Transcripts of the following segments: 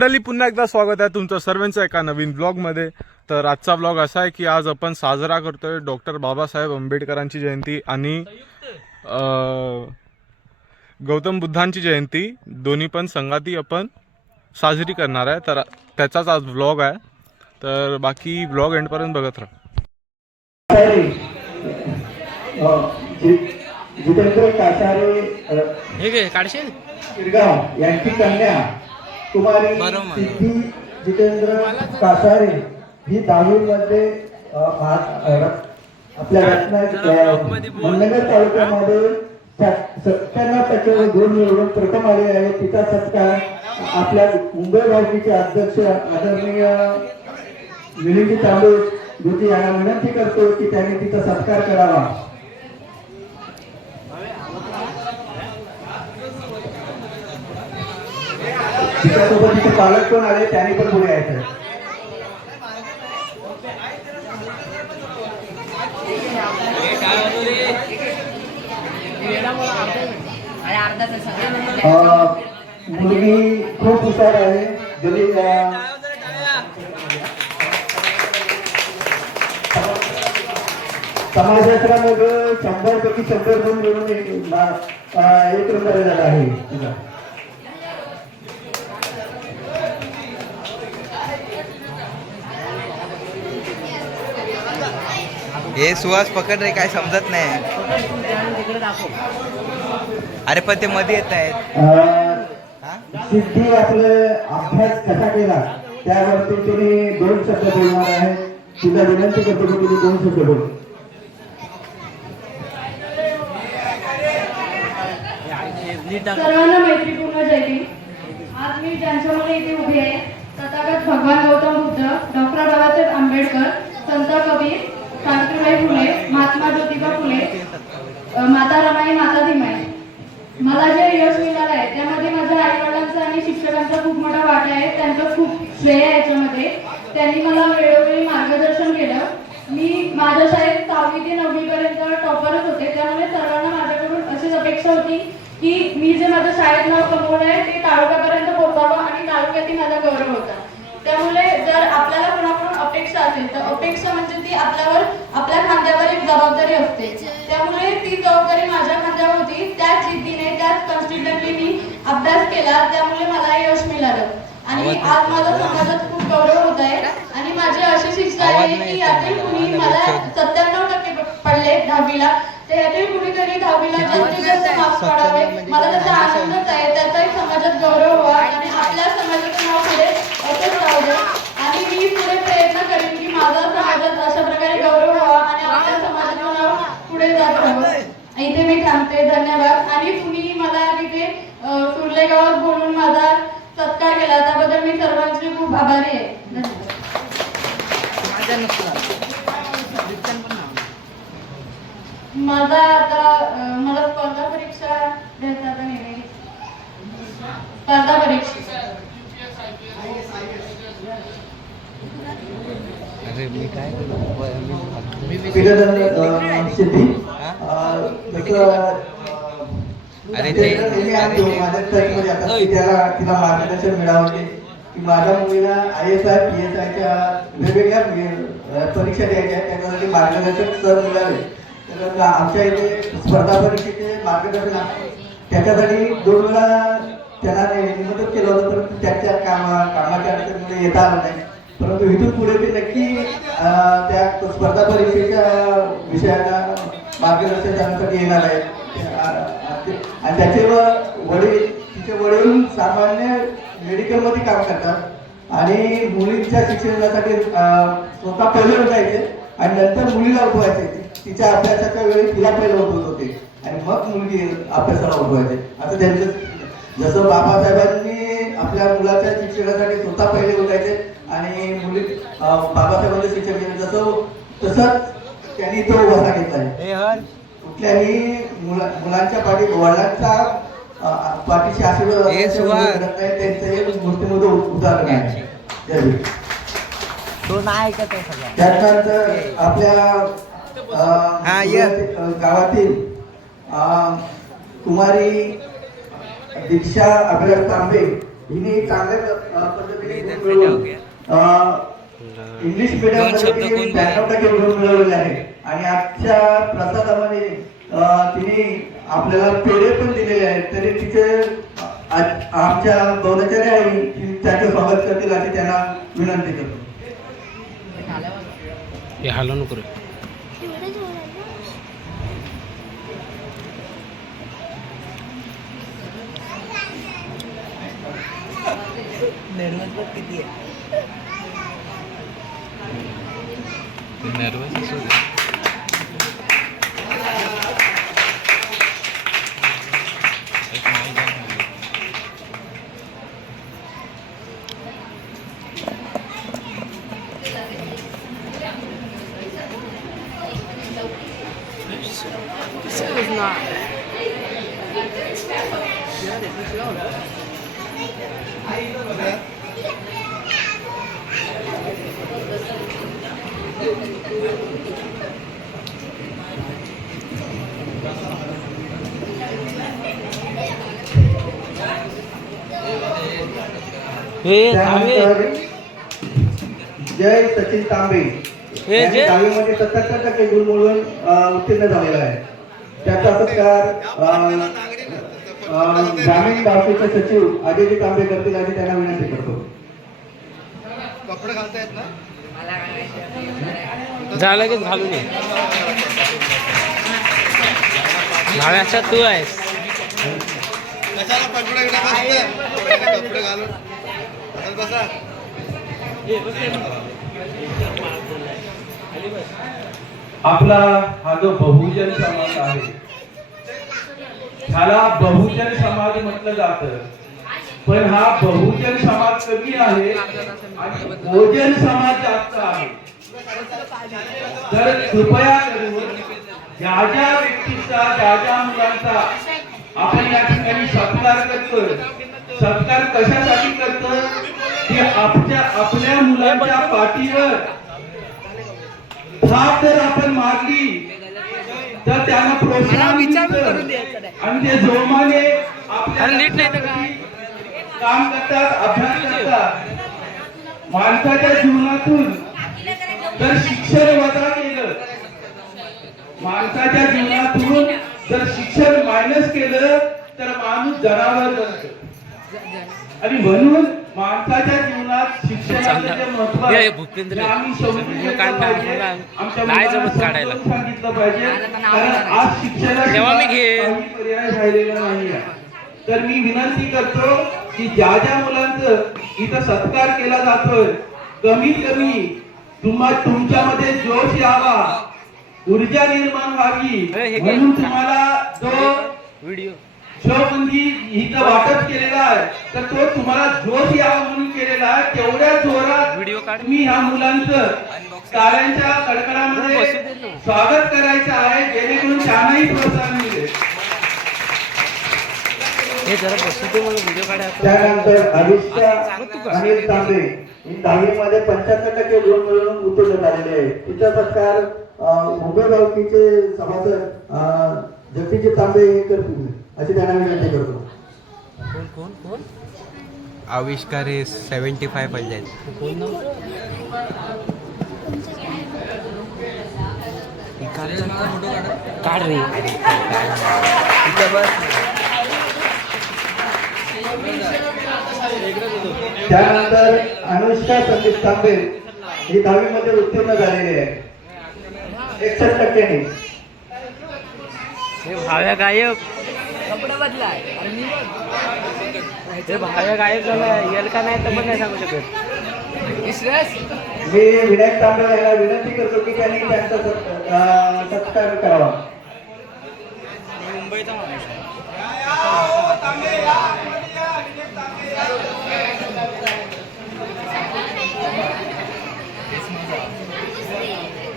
मंडळी, पुन्हा एकदा स्वागत आहे तुमचं सर्वांचं एका नवीन ब्लॉगमध्ये. तर आजचा ब्लॉग असा आहे की आज आपण साजरा करतोय डॉक्टर बाबासाहेब आंबेडकरांची जयंती आणि गौतम बुद्धांची जयंती, दोन्ही पण संगाती आपण साजरी करणार आहे. तर त्याचाच आज ब्लॉग आहे, तर बाकी ब्लॉग एंडपर्यंत बघत राहा. जितेंद्र कासारे हे काढशील शिरगाव यांची कन्या कुमारी सिद्धी जितेंद्र कासारे ही 10वी मध्ये आपल्या मंडणगड तालुक्यामध्ये 97% गुण मिळवून प्रथम आले आहे. तिचा सत्कार आपल्या मुंबई भाजपचे अध्यक्ष आदरणीय मिलिंद तांबे ज्योती यांना विनंती करतो की त्यांनी तिचा सत्कार करावा. तिच्यासोबत तिचे पालक पण आले, त्यांनी पण पुढे यायचं. मुलगी खूप हुशार आहे. जरी समाजशास्त्रामध्ये 100पैकी 100 गुण मिळून एक नंबर झाला आहे. हे सुहास पकड रे, काय समजत नाही. अरे पण ते मध्ये येत आहेत. सिद्धी आपले अभ्यास कसा केला त्यावरती तुम्ही 2 शब्द बोलणार आहे. तुला विनंती करतो की तुम्ही 2 शब्द बोल. सर्वांना मैत्रीपूर्ण जयंती. आज मी ज्यांच्यामध्ये इथे उभी आहे, तथागत भगवान गौतम बुद्ध, डॉक्टर बाबासाहेब आंबेडकर, संत कबीर, सावित्रीबाई फुले, महात्मा ज्योतिबा फुले, माता रमाई, माता भीमाई. मला जे यश मिळालं आहे त्यामध्ये माझ्या आई वडिलांचा आणि शिक्षकांचा खूप मोठा वाटा आहे. त्यांचं खूप श्रेय आहे याच्यामध्ये. त्यांनी मला वेळोवेळी मार्गदर्शन केलं. मी माझ्या शाळेत 6वी ते 9वी पर्यंत टॉपरच होते, त्यामुळे सर्वांना माझ्याकडून अशीच अपेक्षा होती की मी जे माझ्या शाळेत नाव कमवलं आहे ते तालुक्यापर्यंत पोहोचावं आणि तालुक्यातही माझा गौरव होता. त्यामुळे जर आपल्याला कोणाकडून अपेक्षा असेल तर अपेक्षा म्हणजे ती आपल्या खांद्यावर एक जबाबदारी असते. त्यामुळे ती जबाबदारी माझ्या खांद्यावर होती. त्याच जिद्दीने, त्याच कॉन्स्टिट्युटली मी अभ्यास केला, त्यामुळे मला यश मिळालं. आणि आज माझा समाजात खूप गौरव होत आहे. आणि माझी अशी इच्छा आहे की यातील कुणी, मला 97% पडले 10वीला, तर यातील कुणीतरी 10वीला जास्तीत जास्त मार्क्स पाडावे. मला त्याचा आनंदच आहे. त्याचाही समाजात गौरव व्हावा आणि आपल्या समाजाचं नाव पुढे असंच राहू दे. आणि मी पुढे प्रयत्न करेन की माझा समाजात अशा प्रकारे गौरव व्हावा आणि आपल्या समाजाचं नाव पुढे जात राहावं. इथे मी थांबते. धन्यवाद. आणि तुम्ही मला तिथे सुरले गावात बोलून माझा सत्कार केला, त्याबद्दल मी सर्वांची खूप आभारी आहे. धन्यवाद. माझा आता मला स्पर्धा परीक्षा द्यायचा आता निर्णय. स्पर्धा परीक्षा अरे मी काय तिला मार्गदर्शन मिळावं की माझ्या मुलीला ISI PSIच्या वेगवेगळ्या परीक्षा द्यायच्या आहेत, त्याच्यासाठी मार्गदर्शक सर मिळावे. तर आमच्या इथे स्पर्धा परीक्षेचे मार्गदर्शन आहे. त्याच्यासाठी 2 वेळा त्याला निमंत्रित केलं होतं, परंतु त्याच्या कामाच्या अडचणीमुळे येता आलं नाही. परंतु इथून पुढे ते नक्की त्या स्पर्धा परीक्षेच्या विषयांना मार्गदर्शन करण्यासाठी येणार आहे. आणि त्याचे तिचे वडील सामान्य मेडिकलमध्ये काम करतात आणि मुलींच्या शिक्षणासाठी स्वतः पहिले उठायचे आणि नंतर मुलीला उठवायचे. तिच्या अभ्यासाच्या वेळी तिला पहिलं उठवत होते आणि मग मुलगी अभ्यासाला उठवायचे. असं त्यांचं, जसं बाबासाहेबांनी आपल्या मुलाच्या शिक्षणासाठी स्वतः पहिले उठायचे आणि मुली बाबासाहेबांचं शिक्षण केलं, तसंच त्यांनी तो वाटा घेतला आहे. कुठल्याही मुलांच्या वडिलांच्या पाठीशी आशीर्वाद त्यांचं एक मूर्तिमंत उदाहरण आहे. त्यानंतर आपल्या गावातील कुमारी दीक्षा अभिलाष तांबे हिने चांगल्या पद्धतीने गुण मिळवून इंग्लिश मीडियम मध्ये 92% गुण मिळवलेले आहे आणि आजच्या प्रसादामध्ये तिने आपल्याला पेढे पण दिलेले आहेत. तरी तिचे आमच्या गौरचार्य आहे त्याचे स्वागत करतील अशी त्यांना विनंती करतो. हॅलो नको रे. किती आहे नर्वस असू दे. त्यानंतर जय सचिन तांबे यांनी 10वी मध्ये 77% गुण मिळवून उत्तीर्ण झालेला आहे. त्याचा सत्कार ग्रामीण डावचे सचिव अजयजी तांबे करतील अशी त्यांना विनंती करतो. कपडे घालतायत ना झालं की घालून ये. भाड्याचा तू आहेस. कशाला कपडे घालून बसा. आपला हा जो बहुजन समाज आहे ह्याला बहुजन समाज म्हटलं जातं. पण हा बहुजन समाज कमी आहे आणि बहुजन समाज जास्त आहे. तर कृपया करून ज्या ज्या व्यक्तीचा ज्या ज्या मुलांचा आपण या ठिकाणी सत्कार करतोय, सत्कार कशासाठी करतोय की आपल्या मुलांच्या पाठीवर थाप जर आपण मारली तर त्यांना प्रोत्साहन मिळतं आणि ते जोमाने आपल्या काम करतात, अभ्यास करतात. माणसाच्या जीवनातून जर शिक्षण वजा केलं, माणसाच्या जीवनातून जर शिक्षण मायनस केलं तर माणूस जनावर बनतो. आणि म्हणून माणसाच्या जीवनात शिक्षणाचं जे महत्त्व आहे ते आम्ही समजून सांगितलं पाहिजे. कारण आज शिक्षणाशिवाय काही पर्याय राहिलेला नाही आहे. तर मी विनंती करतो की ज्या ज्या मुलांचं इथं सत्कार केला जातोय कमीत कमी तुमच्यामध्ये जोश यावा, ऊर्जा निर्माण व्हावी म्हणून तुम्हाला जो व्हिडिओ शोबंदी इथं वाटप केलेला आहे तर तो तुम्हाला जोश यावा म्हणून केलेला आहे. तेवढ्या जोरात तुम्ही ह्या मुलांचं टाळ्यांच्या कडकडामध्ये स्वागत करायचं आहे जेणेकरून त्यांनाही प्रोत्साहन मिळेल. त्यानंतर अभिष्ठा अनिल तांबे ही 10वी मध्ये 75% गुण मिळवून उत्तीर्ण झालेले आहे. तिचा सत्कार उभयगावकीचे सभासद जगदीश तांबे हे करतील अशी त्यांना विनंती करतो. कोण आविष्कार हे 75 पडले आहेत. काढ रे. त्यानंतर अनुष्का संदीप तांबे ही 10वी मध्ये उत्तीर्ण झालेली आहे 61%. भाव्या गायब. ते भाव्या गायब झालं येल का नाही तर पण नाही सांगू शकत. मी विनायक तांबे यांना विनंती करतो की त्यांनी त्यांचा सत्कार करावा.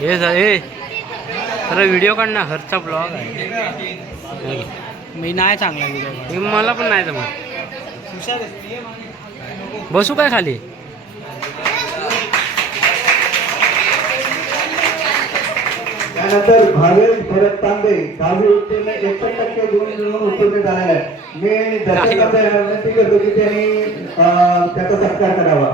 हे खरं व्हिडिओ काढ ना. घरचा ब्लॉग आहे. मी नाही चांगला व्हिडिओ. मला पण नाही जमत. बसू काय खाली. त्यानंतर भावेश भरत तांबे 10वी उत्तीर्ण 61% गुण मिळवून उत्तीर्ण झालेला आहे. मी दर्शकांना विनंती करतो की त्यांनी त्याचा सत्कार करावा.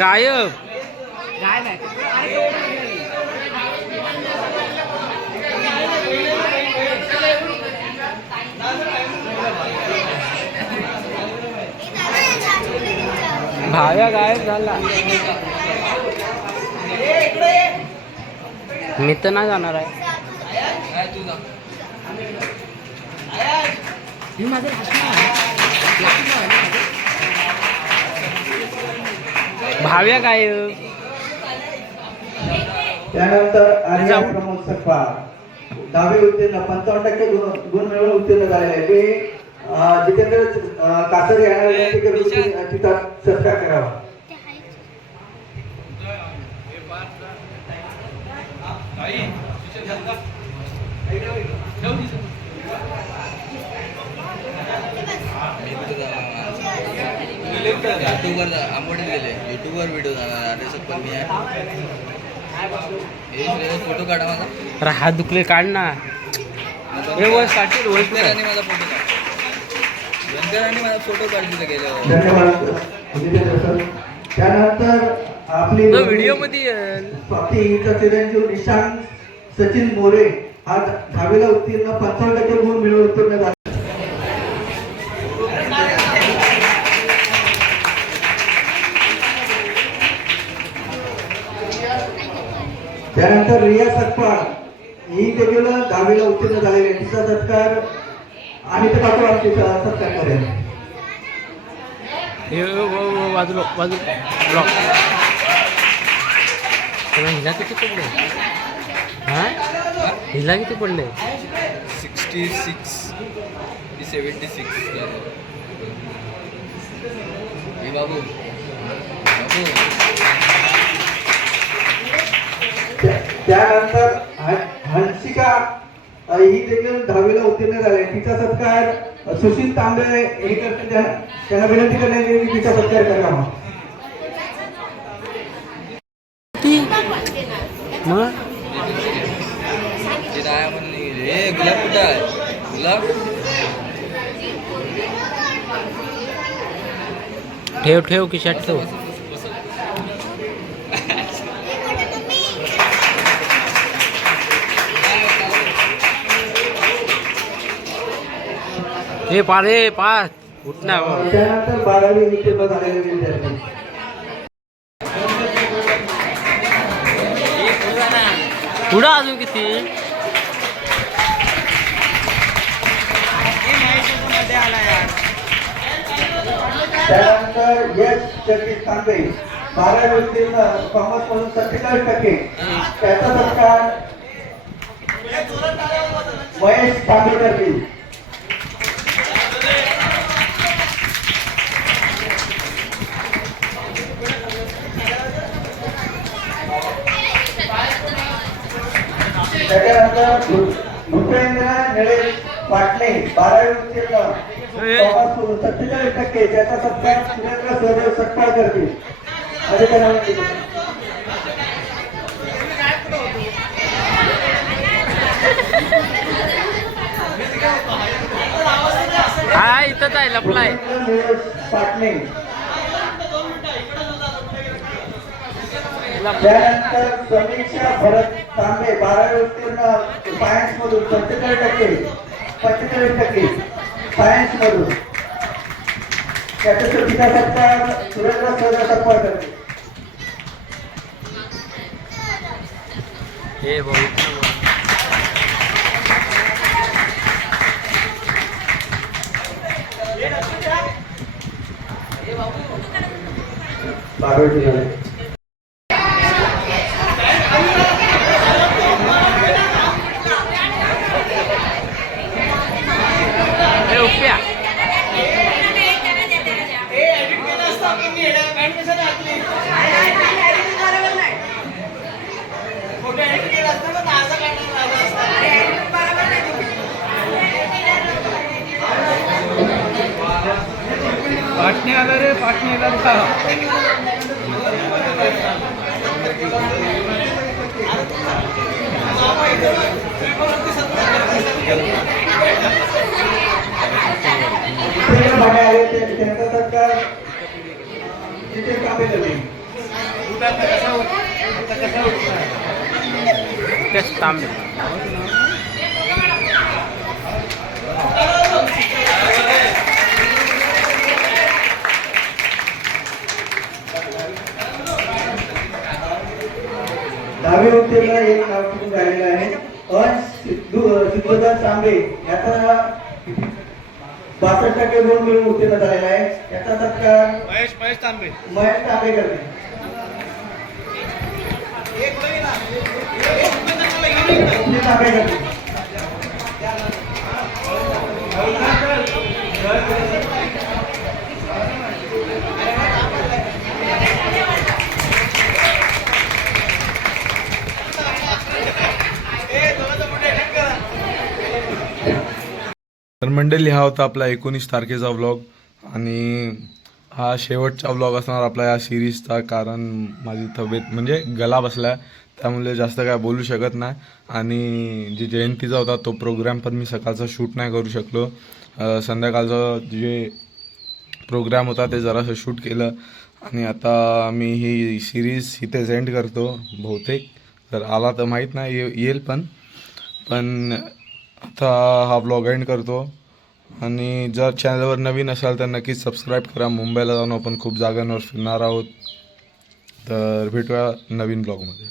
गायब भाव्या गायब झाला. मी तर नाही जाणार आहे. भाव्या गायब. त्यानंतर आर्या प्रमोद सकपाळ 10वी उत्तीर्ण 55% गुण मिळवून उत्तीर्ण झालेले आहे. ते जितेंद्र कासर यांना विनंती करतो की तिचा सत्कार करावा. युट्यूबवर आंबोडे गेले, युट्यूबवर व्हिडिओ जाणार पण मी फोटो काढा माझा. अरे हात दुखले काढ ना. हे वॉइस काढतील वॉइस आणि माझा फोटो काढ. आणि माझा फोटो काढले गेल्यावर. धन्यवाद जितेंद्र सर. त्यानंतर आपली व्हिडिओ मध्ये येईल. हिचा चिरंजीव निशांत सचिन मोरे हा 10वीला उत्तीर्ण 55% गुण मिळवून उत्तीर्ण झाला. त्यानंतर रिया सकपाळ ही देखील 10वीला उत्तीर्ण झालेली आहे. तिचा सत्कार आणि ते काकू आमची सत्कार करेल. बाजूला ब्लॉक. हिला किती पडले? हा हिला किती पडले? 66 76. बाबू त्यानंतर हंसिका ही देखील 10वीला उत्तीर्ण झाली. तिचा सत्कार सुशील तांबे हे करते. त्यांना विनंती करण्यात येईल की तिचा सत्कार करावा. मग हे गुलाब कुठं आहे? गुलाब ठेव ठेव खिशात ठेव. हे पारे पाच उठना. त्यानंतर 12वी उत्तीर्ण झालेले विद्यार्थी पुढं अजून किती? त्यानंतर यश जगदीश तांबे 12वी उत्तीर्ण कॉमर्स मधून 47%. त्याचा सत्कार महेश तांबे करतील. त्याच्यानंतर भूपेंद्र निळेश पाटणे 12वी उत्तीर्ण कॉमर्स मधून 47%. त्याचा सत्कार सुरेंद्र सहदेव सकपाळ करतील. हा इथंच आहे लपलाय. पाटणे. त्यानंतर समीक्षा भरत तांबे 12वी उत्तीर्ण सायन्स मधून 45% सायन्स मधून. त्याच्या तिचा सत्कार सुरेंद्र सहदेव सकपाळ करतील. हे बहुत पाटणे आला रे, पाटणे आला. इथे जे भाडे आले त्यांचा सत्कार तिथे कापे झाले. तेच तांबे. दहावी उत्तीर्ण एक नाव ठेवून झालेलं आहे. सिद्धदास तांबे याचा 62% गुण मिळून उत्तीर्ण झालेला आहे. याचा सत्कार महेश तांबे करते. तांबे करते. तर मंडळी हा होता आपला 19 तारखेचा व्लॉग आणि हा शेवटचा व्लॉग असणार आपला या सिरीजचा, कारण माझी तब्येत म्हणजे गला बसला त्यामुळे जास्त काय बोलू शकत नाही. आणि जी जयंतीचा होता तो प्रोग्राम पण मी सकाळचा शूट नाही करू शकलो. संध्याकाळचा जे प्रोग्राम होता ते जरासं शूट केलं आणि आता मी ही सिरीज इथे एंड करतो. बहुतेक जर आला तर माहीत नाही येईल पण आता हा व्लॉग एंड करतो. आणि जर चॅनलवर नवीन असाल तर नक्कीच सबस्क्राईब करा. मुंबईला जाऊन आपण खूप जागांवर फिरणार आहोत. तर भेटूया नवीन ब्लॉगमध्ये.